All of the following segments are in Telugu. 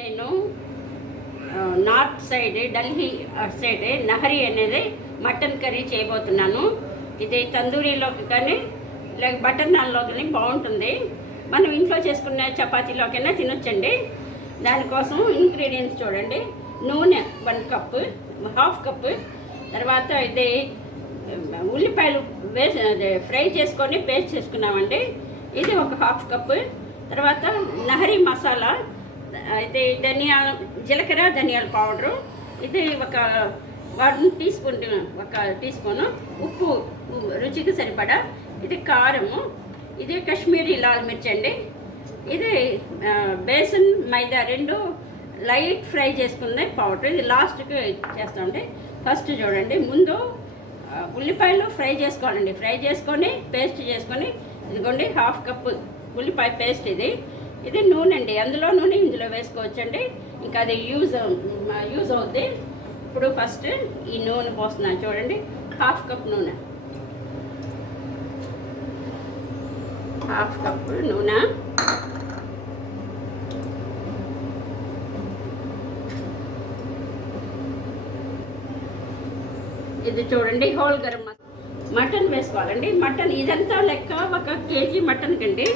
నేను north side Delhi side Nahri అనేది మటన్ కర్రీ చేయబోతున్నాను. ఇది తందూరీలోకి కానీ లేక బటర్ నాన్లో కానీ బాగుంటుంది. మనం ఇంట్లో చేసుకునే చపాతీలోకైనా తినొచ్చండి. దానికోసం ఇంగ్రీడియంట్స్ చూడండి. నూనె 1 కప్పు, హాఫ్ కప్పు. తర్వాత ఇది ఉల్లిపాయలు ఫ్రై చేసుకొని పేస్ట్ చేసుకున్నామండి. ఇది ఒక హాఫ్ కప్పు. తర్వాత నహరి మసాలా, ఇది జీలకర్ర ధనియాల పౌడరు, ఇది ఒక 1 టీ స్పూను ఉప్పు రుచికి సరిపడా, ఇది కారము, ఇది కాశ్మీరీ లాల్ మిర్చి అండి. ఇది బేసన్ మైదా 2 లైట్ ఫ్రై చేసుకునే పౌడర్. ఇది లాస్ట్కి చేస్తామండి. ఫస్ట్ చూడండి, ముందు ఉల్లిపాయలు ఫ్రై చేసుకోవాలండి. ఫ్రై చేసుకొని పేస్ట్ చేసుకొని, ఇదిగోండి హాఫ్ కప్పు ఉల్లిపాయ పేస్ట్. ఇది నూనె అండి. అందులో నూనె ఇందులో వేసుకోవచ్చండి. ఇంకా అది యూజ్ అవుద్ది. ఇప్పుడు ఫస్ట్ ఈ నూనె పోస్తున్నాను చూడండి. హాఫ్ కప్ నూనె, హాఫ్ కప్పు నూనె. ఇది చూడండి హోల్ గరం మటన్ వేసుకోవాలండి. మటన్ ఇదంతా లెక్క 1 కేజీ మటన్ కండి.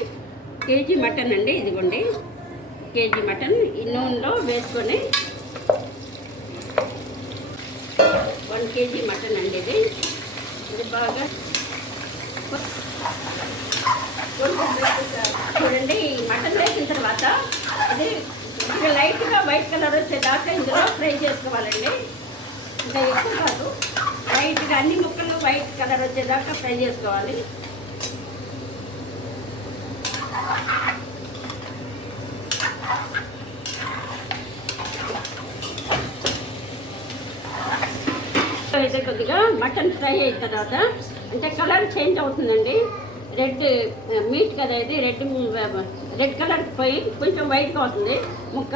కేజీ మటన్ అండి. ఇదిగోండి కేజీ మటన్ ఈ నూనెలో వేసుకొని 1 కేజీ మటన్ అండి. ఇది బాగా చూడండి. ఈ మటన్ వేసిన తర్వాత ఇది లైట్గా వైట్ కలర్ వచ్చేదాకా ఇందులో ఫ్రై చేసుకోవాలండి. ఇంకా ఎక్కువ కాదు, లైట్గా అన్ని ముక్కలు వైట్ కలర్ వచ్చేదాకా ఫ్రై చేసుకోవాలి. అయితే కొద్దిగా మటన్ ఫ్రై అయిన తర్వాత అంటే కలర్ చేంజ్ అవుతుందండి. రెడ్ మీట్ కదా, ఇది రెడ్ కలర్ పోయి కొంచెం వైట్గా అవుతుంది ముక్క.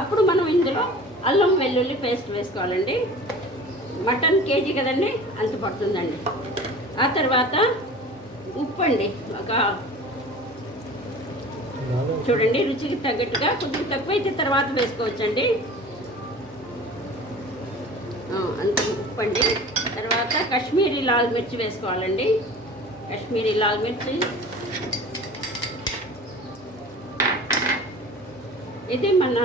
అప్పుడు మనం ఇందులో అల్లం వెల్లుల్లి పేస్ట్ వేసుకోవాలండి. మటన్ కేజీ కదండి, అంత పడుతుందండి. ఆ తర్వాత ఉప్పు అండి, ఒక చూడండి రుచికి తగ్గట్టుగా, కొద్దిగా తక్కువ అయితే తర్వాత వేసుకోవచ్చండి. అంత ఉప్పు అండి. తర్వాత కాశ్మీరీ లాల్ మిర్చి వేసుకోవాలండి. కాశ్మీరీ లాల్ మిర్చి, ఇది మన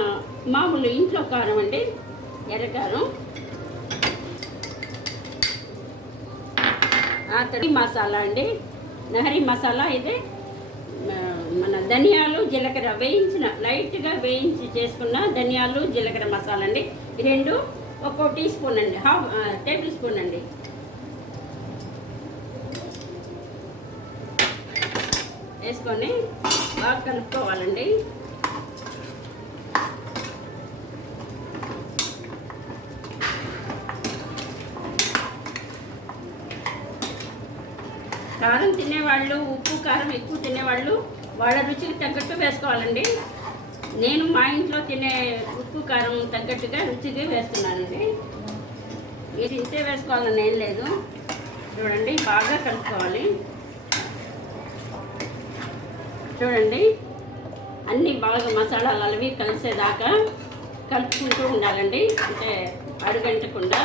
మామూలు ఇంట్లో కారం అండి, ఎర్రకారం. ఆ తర్వాత మసాలా అండి, నహరి మసాలా. ఇది మన ధనియాలు జీలకర్ర లైట్గా వేయించి చేసుకున్న ధనియాలు జీలకర్ర మసాలా అండి. ఈ 2 1 టీ స్పూన్ అండి, హాఫ్ టేబుల్ స్పూన్ అండి. వేసుకొని బాగా కలుపుకోవాలండి. కారం తినేవాళ్ళు, ఉప్పు కారం ఎక్కువ తినేవాళ్ళు వాళ్ళ రుచికి తగ్గట్టు వేసుకోవాలండి. నేను మా ఇంట్లో తినే ఉప్పు కారం తగ్గట్టుగా రుచిగా వేస్తున్నానండి. మీరు ఇంతే వేసుకోవాలని ఏం లేదు. చూడండి బాగా కలుపుకోవాలి. చూడండి అన్నీ బాగా మసాలాలు అవి కలిసేదాకా కలుపుకుంటూ ఉండాలండి, అంటే అడుగంటకుండా.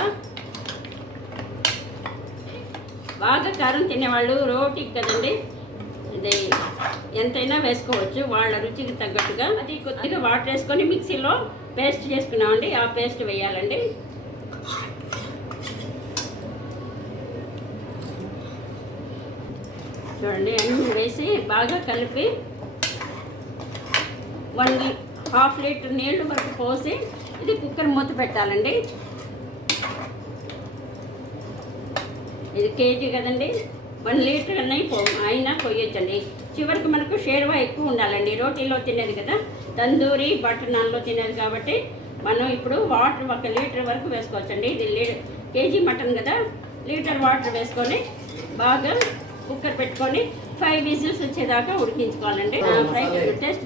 బాగా కారం తినేవాళ్ళు రోటీకి కదండి, ఇది ఎంతైనా వేసుకోవచ్చు వాళ్ళ రుచికి తగ్గట్టుగా. అది కొద్దిగా వాటర్ వేసుకొని మిక్సీలో పేస్ట్ చేసుకున్నామండి. ఆ పేస్ట్ వేయాలండి. చూడండి అన్నీ వేసి బాగా కలిపి 1.5 లీటర్ నీళ్లు వరకు పోసి ఇది కుక్కర్ మూత పెట్టాలండి. ఇది కేజీ కదండి, 1 లీటర్ అయినా పోయొచ్చండి. చివరికి మనకు షేర్వా ఎక్కువ ఉండాలండి. రోటీలో తినేది కదా, తందూరి బటర్ నాన్లో తినేది కాబట్టి మనం ఇప్పుడు వాటర్ 1 లీటర్ వరకు వేసుకోవచ్చండి. ఇది కేజీ మటన్ కదా, లీటర్ వాటర్ వేసుకొని బాగా కుక్కర్ పెట్టుకొని 5 విజిల్స్ వచ్చేదాకా ఉడికించుకోవాలండి. ఫ్రై టేస్ట్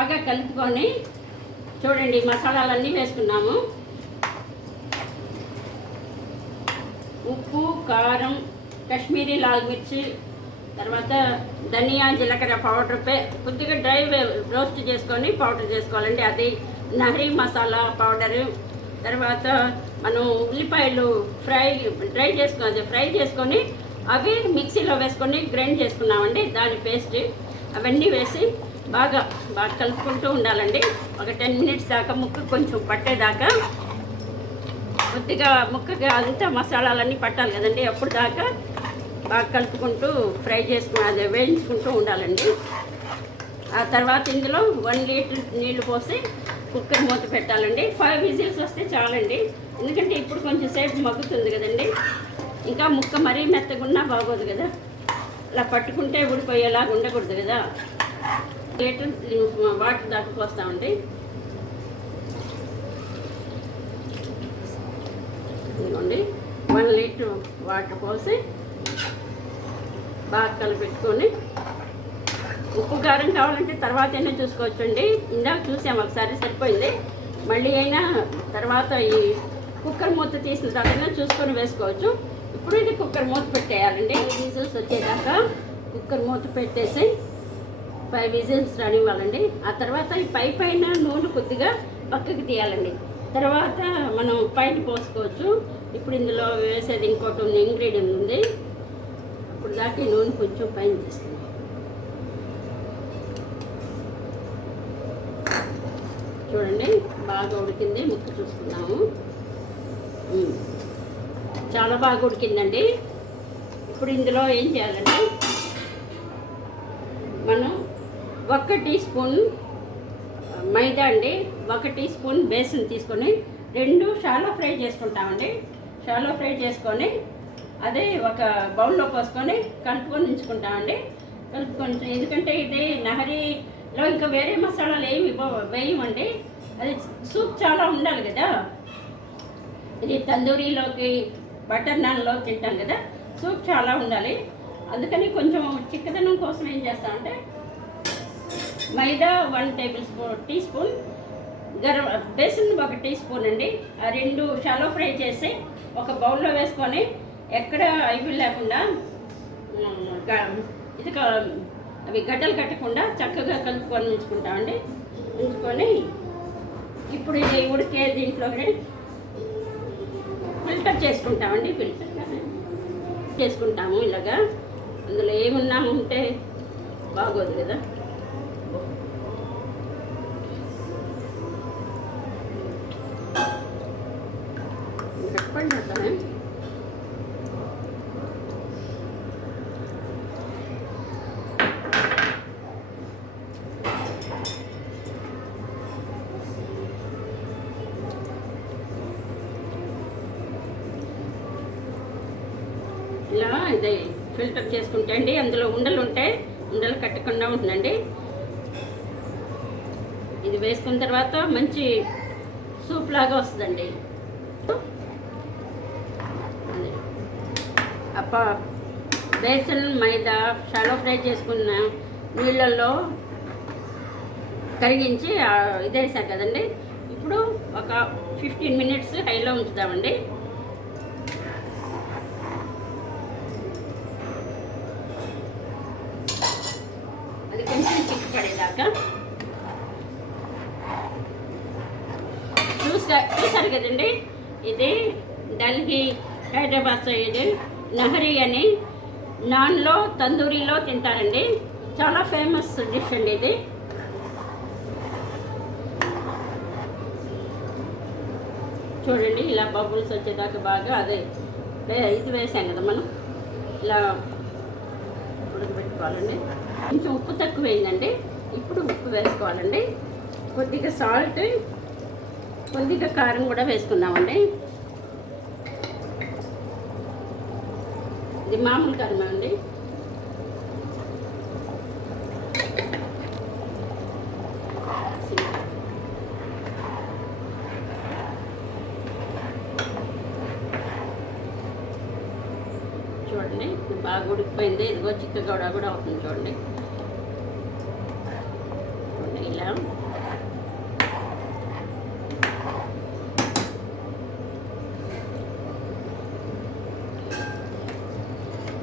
బాగా కలుపుకొని చూడండి మసాలాలన్నీ వేసుకున్నాము. ఉప్పు, కారం, కాశ్మీరీ లాల్ మిర్చి, తర్వాత ధనియా జీలకర్ర పౌడర్ కొద్దిగా డ్రై రోస్ట్ చేసుకొని పౌడర్ చేసుకోవాలండి. అది నహరీ మసాలా పౌడరు. తర్వాత మనం ఉల్లిపాయలు ఫ్రై చేసుకొని అవి మిక్సీలో వేసుకొని గ్రైండ్ చేసుకున్నామండి. దాని పేస్ట్ అవన్నీ వేసి బాగా కలుపుకుంటూ ఉండాలండి. ఒక 10 మినిట్స్ దాకా ముక్క కొంచెం పట్టేదాకా కొద్దిగా ముక్కగా అంతా మసాలాలన్నీ పట్టాలి కదండి. అప్పుడు దాకా బాగా కలుపుకుంటూ వేయించుకుంటూ ఉండాలండి. ఆ తర్వాత ఇందులో 1 లీటర్ నీళ్లు పోసి కుక్కర్ మూత పెట్టాలండి. 5 విజిల్స్ వస్తే చాలండి. ఎందుకంటే ఇప్పుడు కొంచెం సేపు మగ్గుతుంది కదండి. ఇంకా ముక్క మరీ మెత్తగున్నా బాగోదు కదా, అలా పట్టుకుంటే ఊడిపోయేలాగా ఉండకూడదు కదా. లీటర్ వాటర్ దాకా పోస్తామండి. ఇదిగోండి 1 లీటర్ వాటర్ పోసి బాగా కలిపెట్టుకొని, ఉప్పు కారం కావాలంటే తర్వాత అయినా చూసుకోవచ్చండి. ఇందాక చూసాము ఒకసారి సరిపోయింది. మళ్ళీ అయినా తర్వాత ఈ కుక్కర్ మూత తీసిన తర్వాత చూసుకొని వేసుకోవచ్చు. ఇప్పుడు ఇది కుక్కర్ మూత పెట్టేయాలండి. 5 విజిల్స్ వచ్చేదాకా కుక్కర్ మూత పెట్టేసి 5 విజిల్స్ రానివ్వాలండి. ఆ తర్వాత ఈ పైన నూనె కొద్దిగా పక్కకి తీయాలండి. తర్వాత మనం పైన పోసుకోవచ్చు. ఇప్పుడు ఇందులో వేసేది ఇంకోటి ఉంది, ఇంగ్రీడియంట్ ఉంది. అప్పుడు దాకా ఈ నూనె కొంచెం పైన తీస్తుంది. చూడండి బాగా ఉడికింది. ముక్క చూసుకున్నాము, చాలా బాగా ఉడికిందండి. ఇప్పుడు ఇందులో ఏం చేయాలంటే మనం 1 టీ స్పూన్ మైదా అండి, 1 టీ స్పూన్ బేసన్ తీసుకొని 2 షాలో ఫ్రై చేసుకుంటామండి. షాలో ఫ్రై చేసుకొని అదే ఒక బౌల్లో పోసుకొని కలుపుకొని ఉంచుకుంటామండి. ఎందుకంటే ఇది నహరీలో ఇంకా వేరే మసాలాలు ఏమి వేయమండి. అది సూప్ చాలా ఉండాలి కదా. ఇది తందూరీలోకి బటర్ నాన్లో తింటాం కదా, సూప్ చాలా ఉండాలి. అందుకని కొంచెం చిక్కదనం కోసం ఏం చేస్తామంటే maida 1 teaspoon, besan 1 teaspoon అండి. ఆ 2 షాలో ఫ్రై చేసి ఒక బౌల్లో వేసుకొని ఎక్కడ అవి లేకుండా అవి గడ్డలు కట్టకుండా చక్కగా కలుపుకొని ఉంచుకుంటామండి. ఉంచుకొని ఇప్పుడు ఇది ఉడికే దీంట్లోనే ఫిల్టర్ చేసుకుంటామండి. ఫిల్టర్ చేసుకుంటాము ఇలాగా. అందులో ఏమున్నా ఉంటే బాగోదు కదా. చెప్పండి అట్లనే. ఇలా ఇది ఫిల్టర్ చేసుకుంటే అండి అందులో ఉండలు కట్టకుండా ఉంటుందండి. ఇది వేసుకున్న తర్వాత మంచి సూప్ లాగా వస్తుందండి. బేసన్ మైదా షాలో ఫ్రై చేసుకున్న నీళ్ళల్లో కరిగించి ఇదేసాం కదండి. ఇప్పుడు ఒక 15 మినిట్స్ హైలో ఉంచుదామండి. అది కొంచెం చిక్కు పడేదాకా చూసారు కదండి. ఇది ఢిల్లీ హైదరాబాద్ సైడ్ నహరీ అని నాన్లో తందూరీలో తింటారండి. చాలా ఫేమస్ డిష్ అండి ఇది. చూడండి ఇలా బబుల్స్ వచ్చేదాకా బాగా అదే ఇది వేసాం కదా మనం, ఇలా ఉడకబెట్టుకోవాలండి. కొంచెం ఉప్పు తక్కువైందండి. ఇప్పుడు ఉప్పు వేసుకోవాలండి. కొద్దిగా సాల్ట్, కొద్దిగా కారం కూడా వేసుకున్నామండి. ఇది మామూలు కారం అండి. చూడండి బాగా ఉడికిపోయింది. ఇదిగో చిక్కగూడ కూడా అవుతుంది చూడండి. ఇలా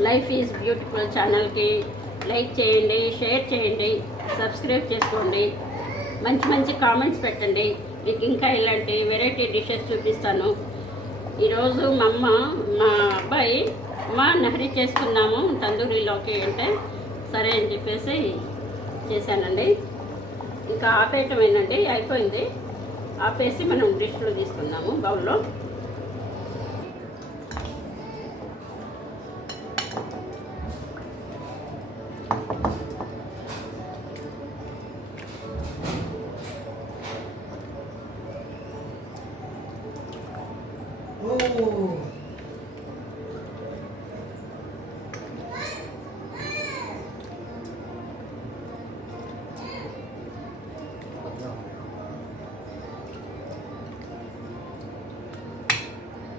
లైఫ్ ఈజ్ బ్యూటిఫుల్ ఛానల్కి లైక్ చేయండి, షేర్ చేయండి, సబ్స్క్రైబ్ చేసుకోండి, మంచి మంచి కామెంట్స్ పెట్టండి. మీకు ఇంకా ఇలాంటి వెరైటీ డిషెస్ చూపిస్తాను. ఈరోజు మా అబ్బాయి నహరి చేసుకున్నాము తందూరీలోకి అంటే సరే అని చెప్పేసి చేశానండి. ఇంకా ఆపేయటమేనండి, అయిపోయింది. ఆపేసి మనం డిష్లో తీసుకుందాము బౌల్లో.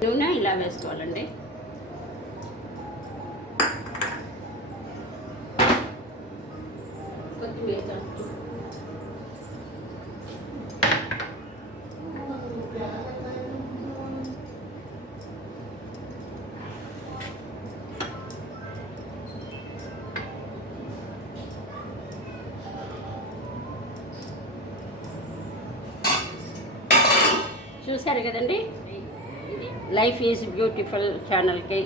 నూనె ఇలా వేసుకోవాలండి. కొత్తిమీర చూశారు కదండి. లైఫ్ ఈజ్ బ్యూటిఫుల్ ఛానల్కి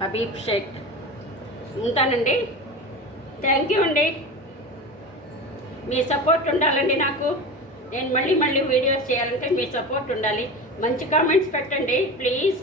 హబీబ్ షేక్ ఉంటానండి. థ్యాంక్ యూ అండి. మీ సపోర్ట్ ఉండాలండి నాకు. నేను మళ్ళీ వీడియోస్ చేయాలంటే మీ సపోర్ట్ ఉండాలి. మంచి కామెంట్స్ పెట్టండి ప్లీజ్.